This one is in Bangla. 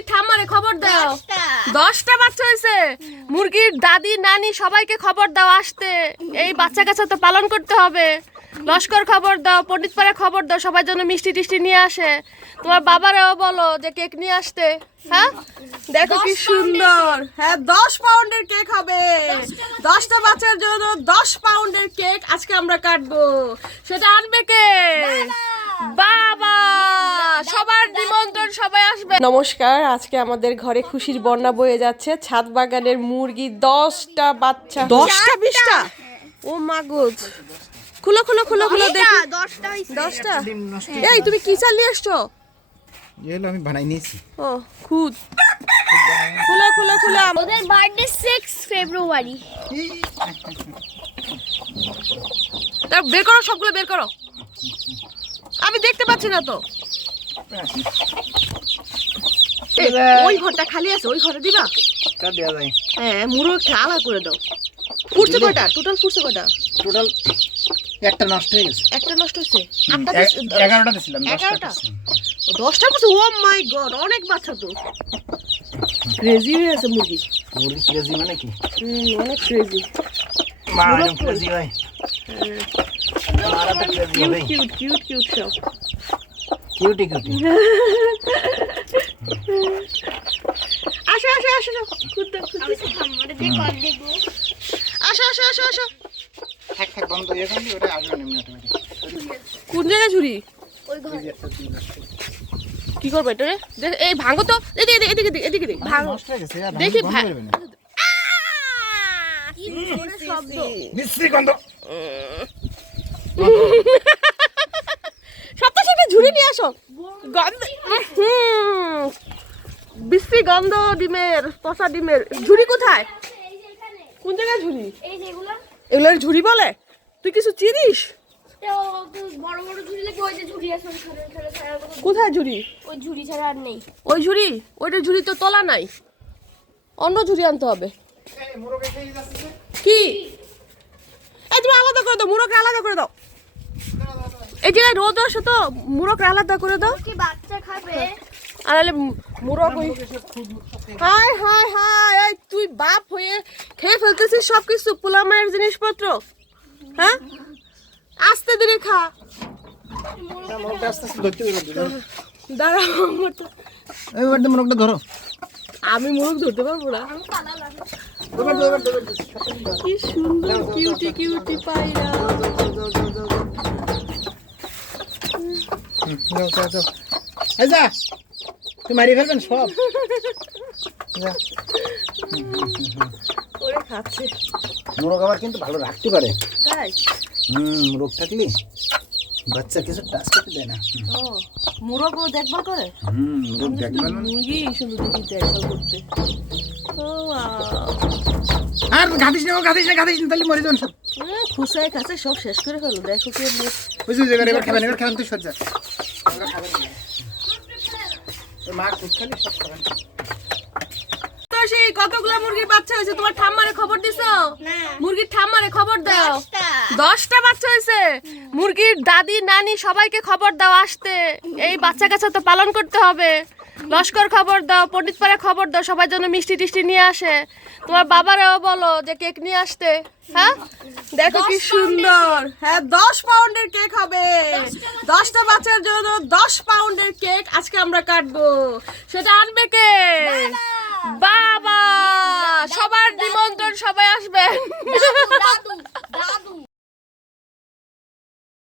মুরগির ঠাম্মারে খবর দাও। দশটা। বাচ্চা হয়েছে। মুরগির দাদি নানি সবাইকে খবর দাও আসতে। এই বাচ্চা কাচ্চা তো পালন করতে হবে। লস্কর খবর দাও পণ্ডিতপাড়া খবর দাও সবার জন্য মিষ্টি টিষ্টি নিয়ে আসে। তোমার বাবারাও বলো যে কেক নিয়ে আসতে। হ্যাঁ? দেখো কি সুন্দর। হ্যাঁ দশ পাউন্ডের কেক হবে। দশটা বাচ্চার জন্য দশ পাউন্ডের কেক আজকে আমরা কাটবো। সেটা আনবে কে? বাবা সবার নিমন্ত্রণ সবাই আসবে। নমস্কার আজকে আমাদের ঘরে খুশির বন্যা বয়ে যাচ্ছে। ছাদ বাগানের মুরগি দশটা বাচ্চা। দশটা বিশটা? ও মাগুজ খুলো খুলো খুলো খুলো দেখি। দশটা এই তুমি কি চাল নিয়ে আসছো? এগুলো আমি বানাই নিয়েছি। ও খুদ। খুলো খুলো খুলো। ওদের বার্থডে সিক্স ফেব্রুয়ারি তা বের করো সবগুলো বের করো। আমি দেখতে পাচ্ছি না তো। ওই ঘরটা খালি আছে ওই ঘরে দিবা? হ্যাঁ মুড়ো আলাদা করে দাও। ফুটছে কয়টা টোটাল ফুটছে কয়টা টোটাল একটা নষ্ট হয়ে গেছে। একটা নষ্ট হচ্ছে আটটা এগারোটা দিছিলাম দশটা এগারোটা? ও, দশটা ফুটছে ও মাই গড অনেক বাচ্চা তো। ক্রেজি হয়ে আছে মুরগি। মুরগি কেজি মানে কি? অনেক ক্রেজি মা মুরগ এরকম কিউট হবে কিউট কিউট কিউট সব কিউটি কিউটি আসো আসো আসো খুদ খুদ আসো আসো আসো আসো থাক থাক বন্ধ করলি ওটা আসবে না অটোমেটিক কোন জায়গায় ঝুড়ি ওই ঘর। কি করব এটা রে? এই ভাঙো তো। এদিকে এদিকে এদিকে এদিকে ভাঙো। দেখি কি শব্দ। বিশ্রী গন্ধ। সপ্তাহ সাথে ঝুড়ি নিয়ে আসো। গন্ধ হুম। বিশ্রী গন্ধ ডিমের পচা ডিমের। ঝুড়ি কোথায়? কোন জায়গায় ঝুড়ি? এগুলোর ঝুড়ি বলে? তুই কিছু চিনিস? কোথায় ঝুড়ি? ওই ঝুড়ি? ছাড়া আর নেই ওই ঝুড়ি ওইটা ঝুড়ি তো তোলা নাই। অন্য ঝুড়ি আনতে হবে। কি? এই তুমি আলাদা করে দাও মুরগকে আলাদা করে দাও। এই জায়গায় রোদ আসে তো মুরগকে আলাদা করে দাও। কি বাচ্চা খাবে? আর মুরগ ওই হাই হাই হাই তুই বাপ হয়ে খেয়ে ফেলতেছিস সব কিছু পোলামায়ের জিনিসপত্র। হ্যাঁ? আস্তে ধীরে খা। দাঁড়াও এবার মুরগটা ধরো। আমি মুরগ ধরতে পারব না। কি সুন্দর কিউটি কিউটি পায়রা। যাও, যাও, যাও। এই যা তুই মারিয়ে ফেলবেন সব। যা। ওরে খাচ্ছে। মোরগ আবার কিন্তু ভালো রাখতে পারে। তাই? হুম মোরগ থাকলে বাচ্চা কিছু টাচ করতে দেয় না। ও মুরগও দেখভাল করে? হুম মোরগ দেখবেন মুরগি শুধু দেখি দেখভাল করতে। ও আর ঘাতিস না ঘাতিস না ঘাতিস না তাহলে মরে যাবেন সব। খুসায় খাচ্ছে সব শেষ করে ফেলো দেখো কি বুঝলি এবার এবার খাবেন এবার খাবেন তুই সজ্জা এবার খাবেন না। ওই মা খুব খালি সব খাবেন তো সেই কতগুলো মুরগির বাচ্চা হয়েছে? তোমার ঠাম্মারে খবর দিছো? মুরগির ঠাম্মারে খবর দাও। দশটা। দশটা বাচ্চা হয়েছে। মুরগির দাদি নানি সবাইকে খবর দাও আসতে। এই বাচ্চা কাচ্চা তো পালন করতে হবে। লস্কর খবর দাও পণ্ডিতপাড়া খবর দাও সবার জন্য মিষ্টি টিষ্টি নিয়ে আসে। তোমার বাবারাও বলো যে কেক নিয়ে আসতে। হ্যাঁ? দেখো কি সুন্দর। হ্যাঁ দশ পাউন্ডের কেক হবে। দশটা বাচ্চার জন্য দশ পাউন্ডের কেক আজকে আমরা কাটবো। সেটা আনবে কে? বাবা। সবার নিমন্ত্রণ সবাই আসবেন দাদু।